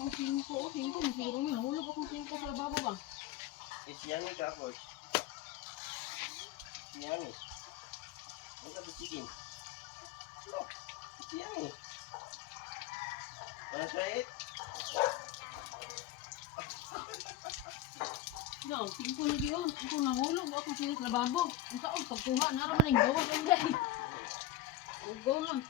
Ang 5, oh, 5, siguro nga. Nahulog akong 5 sa baba ba? It's yummy ka, Coach. It's yummy. Look at the chicken. Look, it's yummy. Wanna try it? No, 5 lagi yun. Kung nahulog akong 5 sa baba. Ang taon, pagkuha, naraman na yung gawa ko dahil. Ugo lang.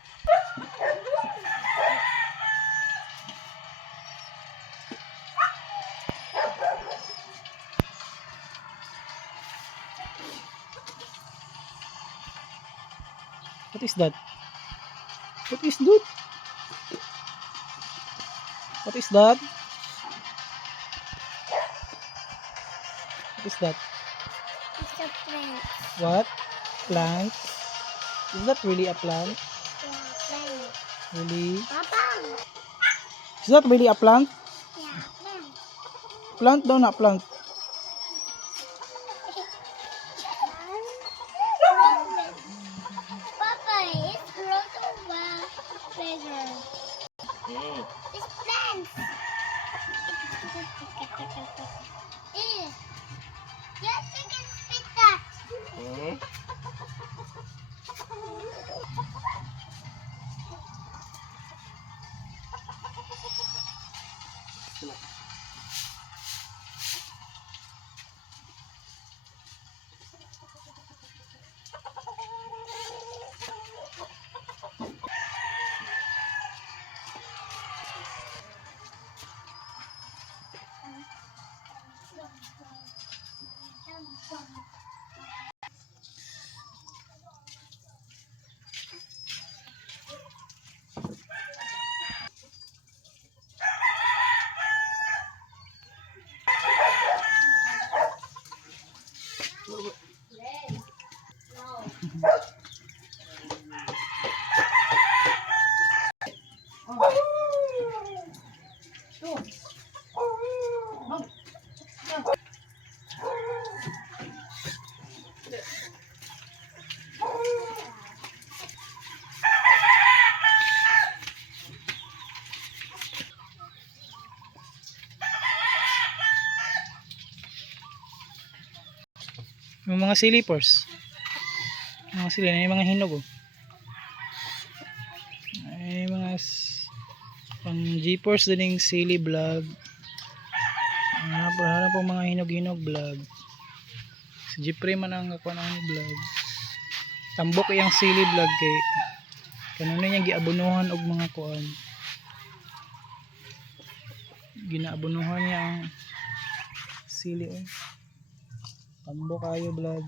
What is that? What is that? What is that? What is that? It's a plant. What? Plant? Is that really a plant? Yeah, plant. Really? Papa. Is that really a plant? Yeah, plant. Plant daw na plant. Papa, it's grown over bigger. Mm. It's plants. Yes, you can spit that. Mm. Yung mga silipers. Mga sili na yung mga hinog. Oh. Ay mga pang jeepers din yung sili vlog. Hanap po mga hinog-hinog vlog. Si Jeffrey man ang ako ng vlog. Tambok yung sili vlog kay kanino niya giabunuhan og mga kuan. Ginaabunuhan niya ang sili. Oh. Tambok kayo vlog.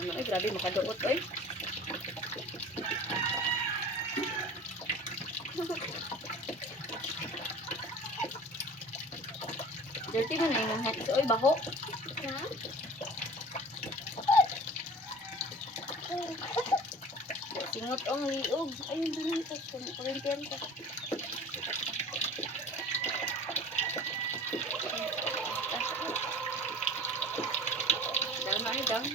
Ano ay, grabe, makaduot ay. Dirty man na yung hats. Oy, baho. Huh? Singot ang liog. Ayun, doon ito. Kurintiyan ko. Down na, down.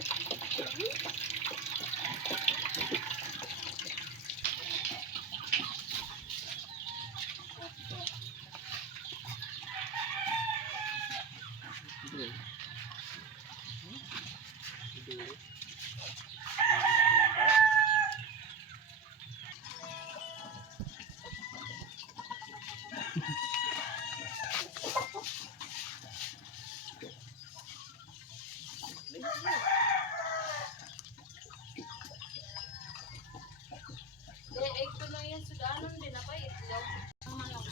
Ito lang yan sa daanan din. Apa, itlog. Ang manok.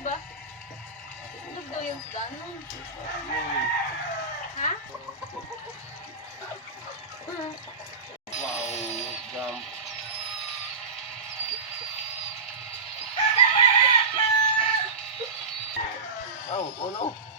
ba? Tulog daw yung gano'n. Ha? Wow, jump. Oh no.